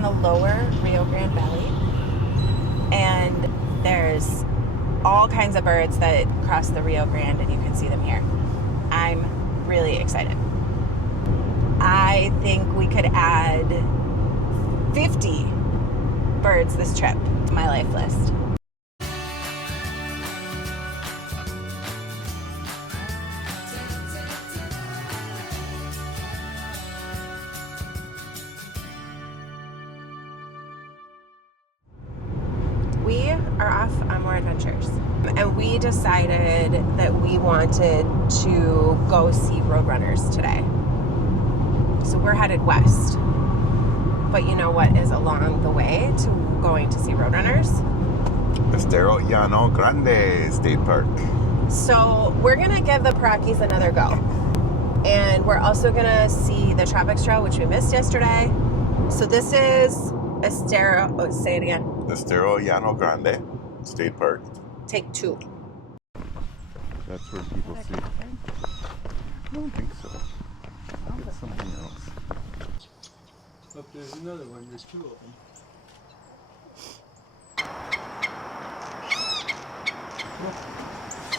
in the Lower Rio Grande Valley, and there's all kinds of birds that cross the Rio Grande, and you can see them here. I'm really excited. I think we could add 50 birds this trip to my life list. We are off on more adventures, and we decided that we wanted to go see Roadrunners today. So we're headed west. But you know what is along the way to going to see Roadrunners? Rio Grande State Park. So we're going to give the Rockies another go. And we're also going to see the Tropics Trail, which we missed yesterday. So this is say it again. Rio Grande State Park. Take 2. That's where people see. I don't think so. I think it's something else. Look, there's another one. There's 2 of them.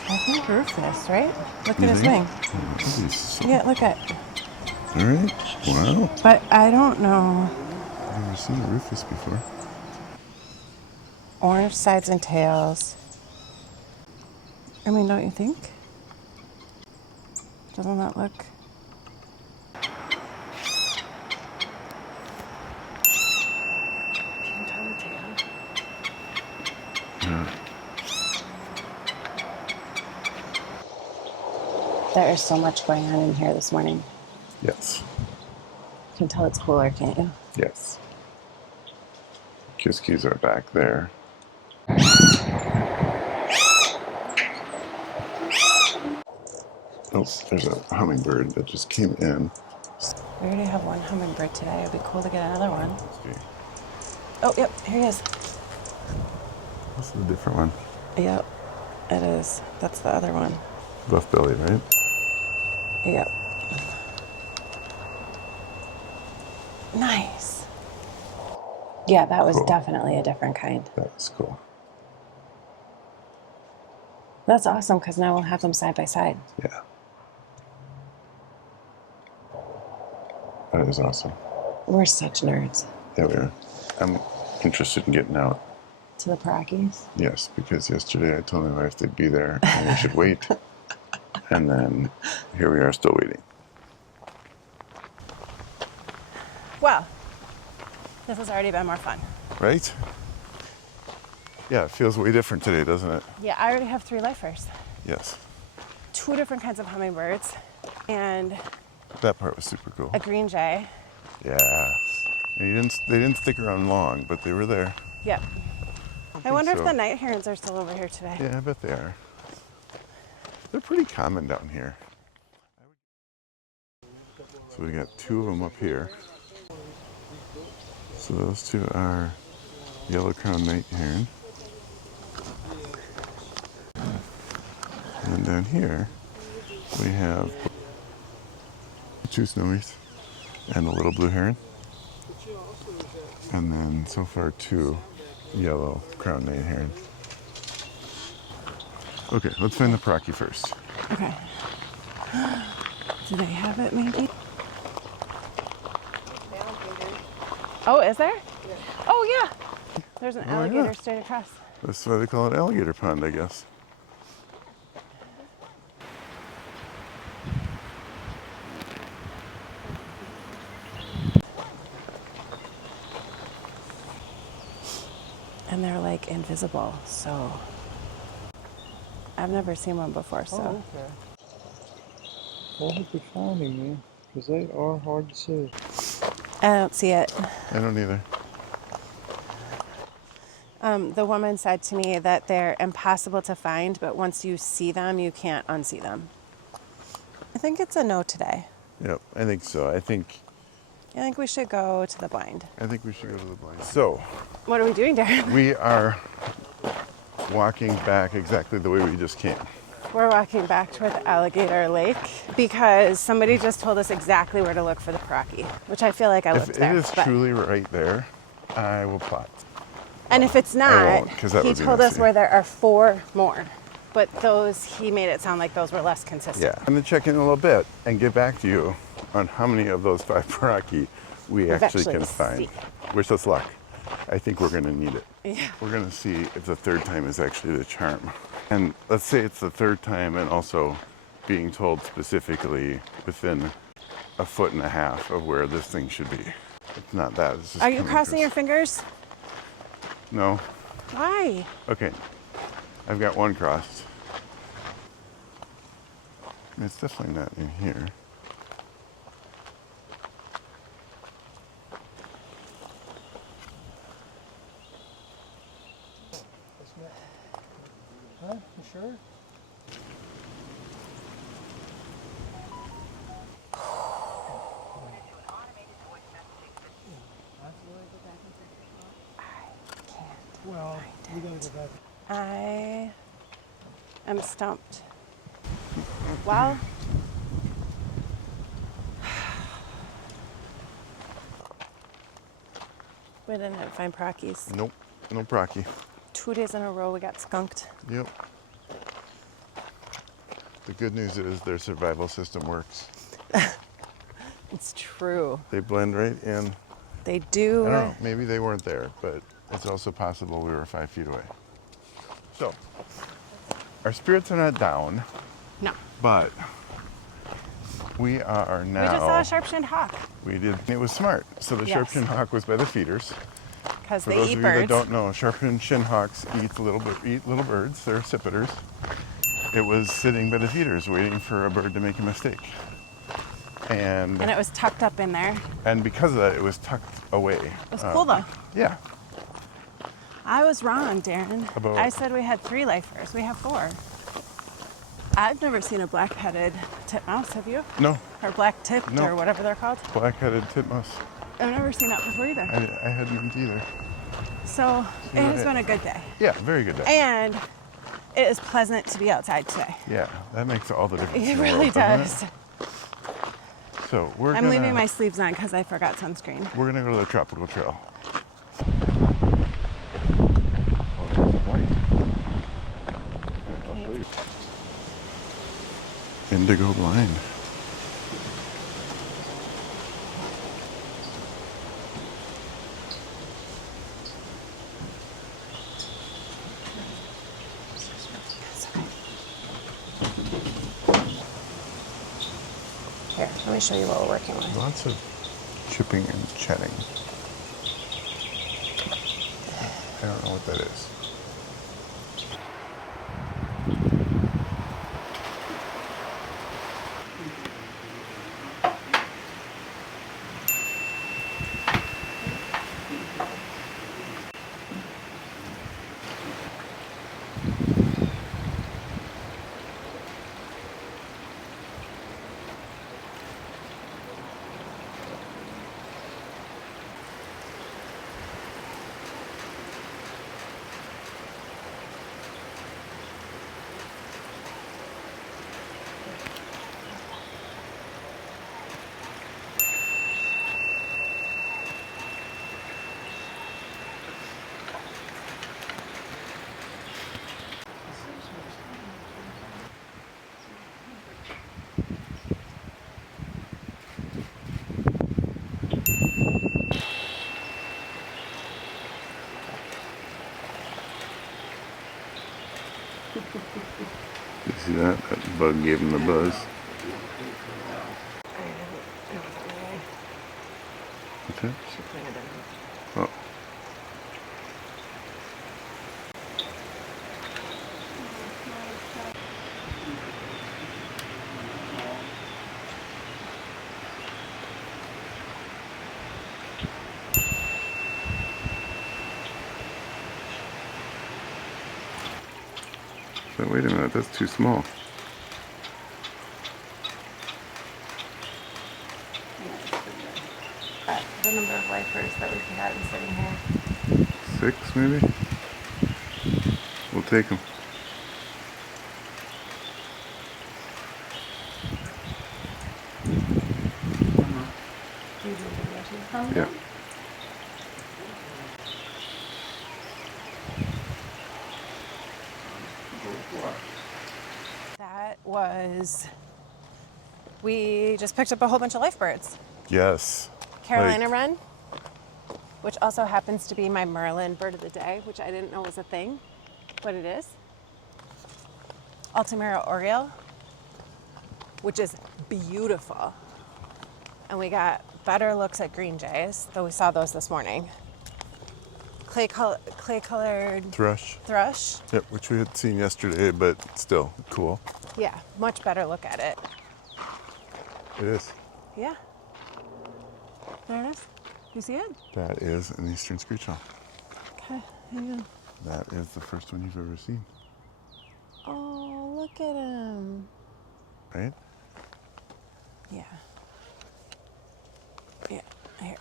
I think Rufus, right? Look at his wing. Yeah, look at. All right. Wow. But I don't know. I've never seen a Rufus before. Orange sides and tails. I mean, don't you think? Doesn't that look? There is so much going on in here this morning. Yes. You can tell it's cooler, can't you? Yes. Kiskies are back there. Oh, there's a hummingbird that just came in. We already have one hummingbird today. It'd be cool to get another one. Okay. Oh, yep, here he is. This is a different one. Yep, it is. That's the other one. Buff belly, right? Yep. Nice. Yeah, that was Cool. Definitely a different kind. That was cool. That's awesome, because now we'll have them side by side. Yeah. That is awesome. We're such nerds. Yeah, we are. I'm interested in getting out. To the Rockies? Yes, because yesterday I told my wife they'd be there and we should wait. And then here we are still waiting. Well, this has already been more fun. Right? Yeah, it feels way different today, doesn't it? Yeah, I already have 3 lifers. Yes. 2 different kinds of hummingbirds and That part was super cool. a green jay. Yeah. And they didn't stick around long, but they were there. Yep. I wonder so. if the night herons are still over here today. Yeah, I bet they are. They're pretty common down here. So we got 2 of them up here. So those 2 are yellow-crowned night heron. And down here we have 2 snowies and a little blue heron. And then so far 2 yellow-crowned night heron. Okay, let's find the Rocky first. Okay. Do they have it maybe? Oh, is there? Yeah. Oh, yeah. There's an alligator straight across. That's why they call it alligator pond, I guess. And they're like invisible, so I've never seen one before, so. Oh, okay. Well, I hope you're finding me, because they are hard to see. I don't see it. I don't either. The woman said to me that they're impossible to find, but once you see them, you can't unsee them. I think it's a no today. Yep, I think so. I think we should go to the blind. we should go to the blind. So, What are we doing, Darren? we are walking back exactly the way we just came. We're walking back toward the Alligator Lake because somebody just told us exactly where to look for the Rocky, which I feel like I looked If there. it is but truly right there, I will plot. And if it's not, won't, 'cause that he would be told us messy. where there are 4 more. But those, he made it sound like those were less consistent. Yeah. I'm going to check in a little bit and get back to you on how many of those 5 Paraki we We've actually actually can find. seen. Wish us luck. I think we're going to need it. Yeah. We're going to see if the 3rd time is actually the charm. And let's say it's the 3rd time and also being told specifically within a 1.5 foot of where this thing should be. It's not that. It's just Are you coming crossing your across. fingers? No. Why? Okay. I've got one crossed. It's definitely not in here. Huh? You sure? Well, we gotta go back. I am stumped. Well, we didn't find Parackies. Nope. No Paraki. 2 days in a row we got skunked. Yep. The good news is their survival system works. It's true. They blend right in. They do. I don't know, maybe they weren't there, but it's also possible we were 5 feet away. So, our spirits are not down, No. but we are now. We just saw a sharp-shinned hawk We did. It was smart. So the Yes. sharp-shinned hawk was by the feeders. because For they those eat of you that birds. don't know, sharp-shinned hawks eat little birds. They're accipiters. It was sitting by the feeders waiting for a bird to make a mistake. And And it was tucked up in there. because of that, it was tucked away. It was cool though. Yeah. I was wrong, Darren. About- I said we had 3 lifers. We have 4. I've never seen a black-headed titmouse, have you? No, Or black-tipped, No. or whatever they're called. black-headed titmouse. I've never seen that before either. I hadn't either. So it what has it- been a good day. Yeah, very good day. And it is pleasant to be outside today. Yeah, that makes all the difference. It in the really world, doesn't does. it? So we're I'm gonna leaving my sleeves on because I forgot sunscreen. we're gonna go to the tropical trail. Indigo blind. Here, let me show you what we're working with. Lots of chipping and chatting. I don't know what that is. You see that? That bug gave him the buzz. What's that? Oh. So wait a minute, that's too small. The number of lifers that we've had sitting here. 6 maybe? We'll take them. Yeah. was we just picked up a whole bunch of life birds. Yes. Carolina wren, which also happens to be my Merlin bird of the day, which I didn't know was a thing, but it is. Altamira oriole, which is beautiful. And we got better looks at green jays, though we saw those this morning. Clay-colored Thrush. thrush. Yep, which we had seen yesterday, but still cool. Yeah, much better look at it. It is. Yeah. There it is. You see it? That is an eastern screech owl. Okay, hang on. That is the first one you've ever seen. Oh, look at him. Right? Yeah. Yeah, here.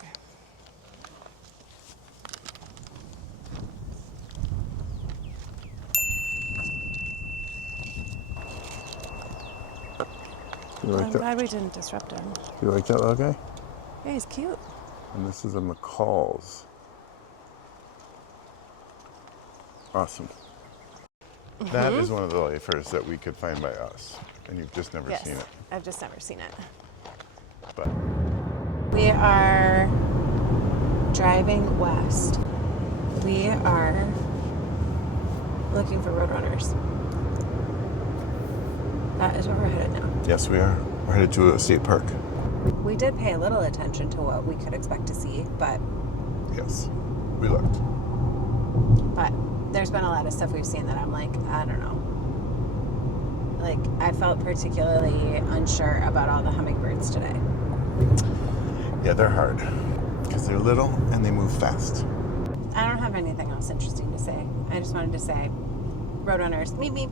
You like I'm that? glad we didn't disrupt him. You like that little guy? Yeah, he's cute. And this is a McCall's. Awesome. That is one of the lifers that we could find by us. And you've just never Yes, seen it. I've just never seen it. But We are driving west. We are looking for Roadrunners. That is where we're headed now. yes, we are. We're headed to a state park. We did pay a little attention to what we could expect to see, but Yes, we looked. there's been a lot of stuff we've seen that I'm like, I don't know. Like, I felt particularly unsure about all the hummingbirds today. Yeah, they're hard because they're little and they move fast. I don't have anything else interesting to say. I just wanted to say, Roadrunners, meep meep.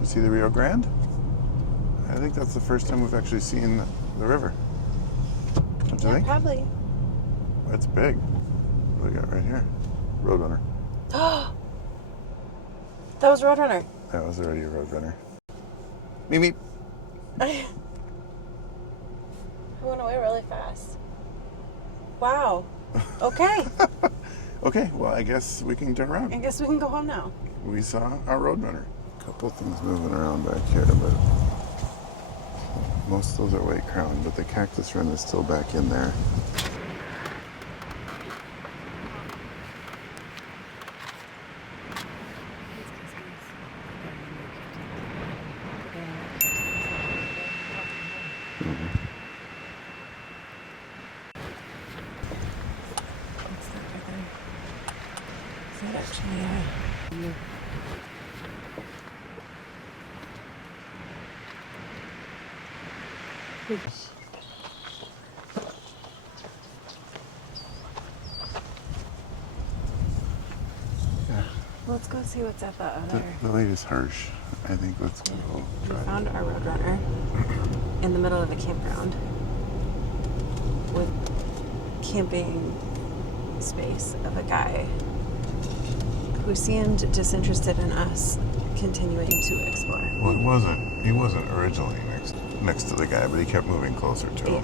You see the Rio Grande? I think that's the first time we've actually seen the river. Don't you Yeah, think? probably. That's big. What do we got right here? Roadrunner. That was Roadrunner. That was already a Roadrunner. Meep meep. I went away really fast. Wow. Okay. Okay, well, I guess we can turn I around. guess we can go home now. We saw our Roadrunner. A couple things moving around back here, but most of those are white crowned, but the cactus wren is still back in there. What's that right there? Is that actually Yeah, Let's go see what's at the other. the light is harsh. I think let's go We try. found our Roadrunner in the middle of a campground with camping space of a guy who seemed disinterested in us continuing to explore. Well, it wasn't. He wasn't originally next to the guy, but he kept moving closer to him.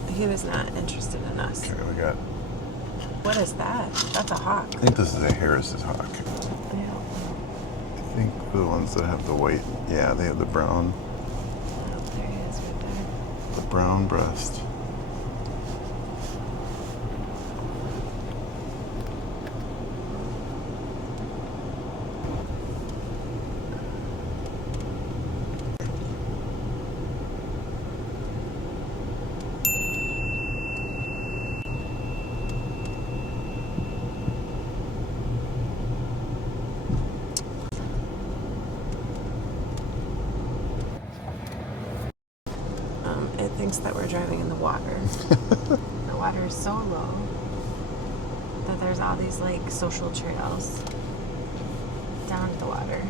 Yeah. He was not interested in us. Okay, we got. What is that? That's a hawk. I think this is a Harris's hawk. Yeah. I think the ones that have the white. Yeah, they have the brown. Oh, there he is right there. The brown breast. It thinks that we're driving in the water. The water is so low that there's all these like social trails down to the water.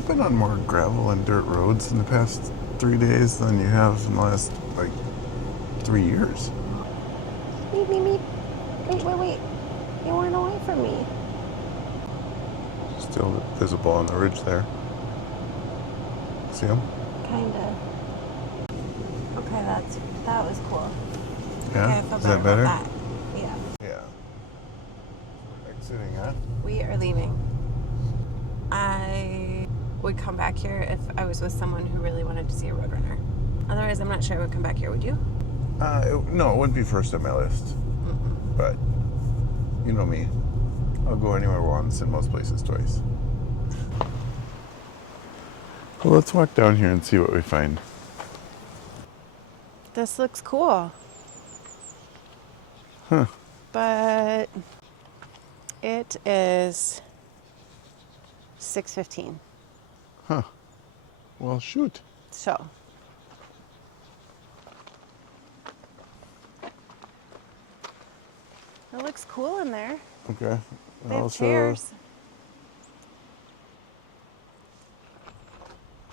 you've been on more gravel and dirt roads in the past 3 days than you have in the last, like, 3 years. Meep, meep, meep. Wait. You weren't away from me. Still visible on the ridge there. See him? Kinda. Okay, that was cool. Yeah? Okay, I feel Is that better better? about that. Yeah. Yeah. We're exiting, huh? We are leaving. I would come back here if I was with someone who really wanted to see a Roadrunner. Otherwise, I'm not sure I would come back here. Would you? No, it wouldn't be first on my list. But, you know me. I'll go anywhere once and most places twice. Well, let's walk down here and see what we find. This looks cool. Huh. But it is 6:15. Huh. Well, shoot. So it looks cool in there. Okay. They have chairs.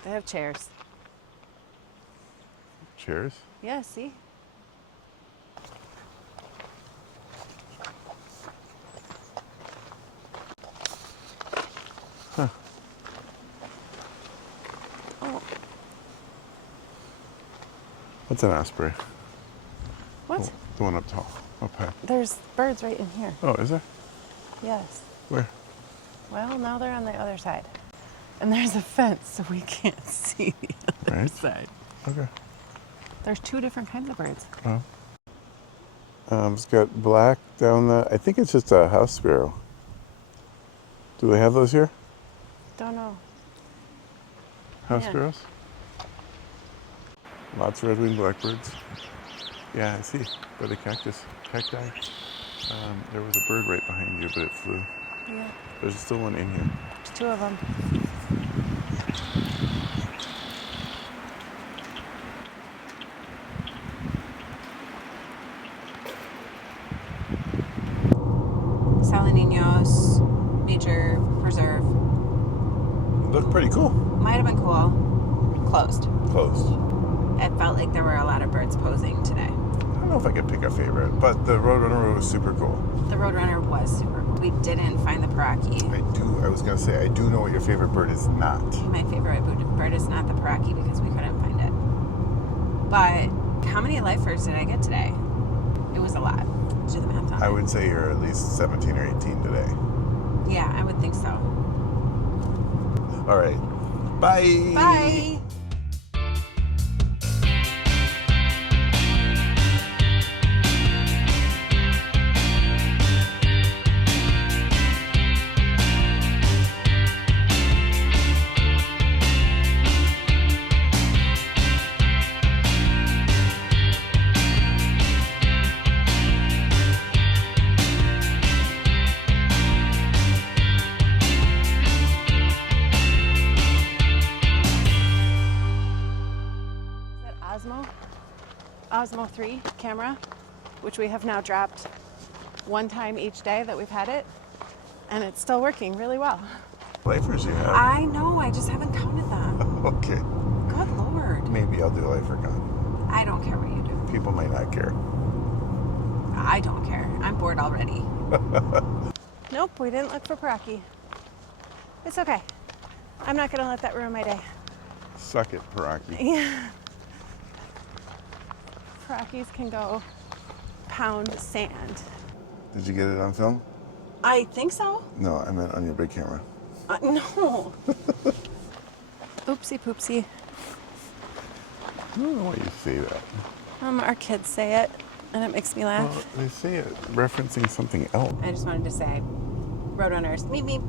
They have chairs. Chairs? Yeah, see? Huh. Oh, That's an osprey. what? Oh, the one up tall. Up high. There's birds right in here. Oh, is there? Yes. Where? Well, now they're on the other side. And there's a fence, so we can't see the other Right. side. Okay. There's 2 different kinds of birds. Oh. It's got black down the... I think it's just a house sparrow. Do they have those here? Don't know. House Yeah. sparrows? Lots of red-winged blackbirds. Yeah, I see. By the cacti. There was a bird right behind you, but it flew. Yeah. There's still one in here. There's 2 of them. Salininos Nature Preserve. Looked pretty cool. Might have been cool. Closed. Closed. It felt like there were a lot of birds posing today. I don't know if I could pick a favorite, but the Roadrunner was super cool. The Roadrunner was super cool. We didn't find the Paraki. I was going to say, I do know what your favorite bird is not. My favorite bird is not the Paraki because we couldn't find it. But how many lifers did I get today? It was a lot. Do the math on I it. would say you're at least 17 or 18 today. Yeah, I would think so. All right. Bye. Bye. Osmo 3 camera, which we have now dropped 1 time each day that we've had it, and it's still working really well. Lifers you have? I know, I just haven't counted them. Okay. Good Lord. Maybe I'll do a lifer count. I don't care what you do. People might not care. I don't care. I'm bored already. Nope, we didn't look for Paraki. It's okay. I'm not going to let that ruin my day. Suck it, Paraki. Yeah. Parakis can go pound sand. Did you get it on film? I think so. No, I meant on your big camera. No. Oopsie poopsie. I don't know why you say that. Our kids say it, and it makes me laugh. Well, they say it referencing something else. I just wanted to say, Roadrunners, meep meep.